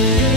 Yeah.